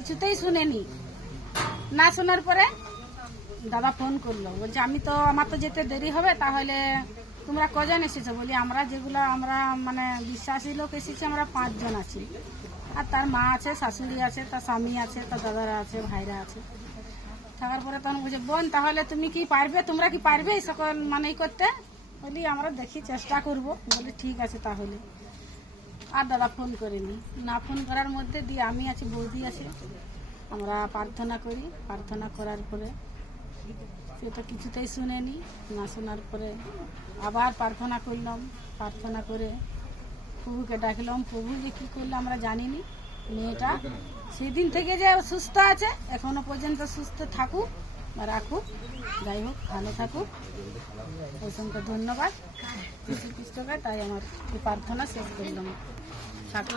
কিছুতেই শুনেনি। না শোনার পরে দাদা ফোন করলো, বলছে আমি তো আমার তো যেতে দেরি হবে, তাহলে তোমরা কজন এসেছো? বলি আমরা যেগুলো আমরা মানে বিশ্বাসী লোক এসেছি আমরা 5 জন আছি, আর তার মা আছে, শাশুড়ি আছে, তার স্বামী আছে, তার দাদারা আছে, ভাইরা আছে। থাকার পরে তখন বলছে বোন তাহলে তুমি কি পারবে, তোমরা কি পারবে এই সকল মানে করতে? বলি আমরা দেখি চেষ্টা করব। বলি ঠিক আছে তাহলে। আর দাদা ফোন করেনি। না ফোন করার মধ্যে দিয়ে আমি আছি, বৌদি আছে, আমরা প্রার্থনা করি। প্রার্থনা করার পরে সে তো কিছুতেই শুনেনি। না শোনার পরে আবার প্রার্থনা করলাম। প্রার্থনা করে প্রভুকে ডাকলাম। প্রভু যে কী করলো আমরা জানিনি। মেয়েটা সেদিন থেকে যে সুস্থ আছে, এখনো পর্যন্ত সুস্থ থাকুক বা রাখুক, যাই হোক ভালো থাকুক। অসংখ্য ধন্যবাদ যীশু খ্রিস্টকে। তাই আমার এই প্রার্থনা শেষ করলাম। থাকুক।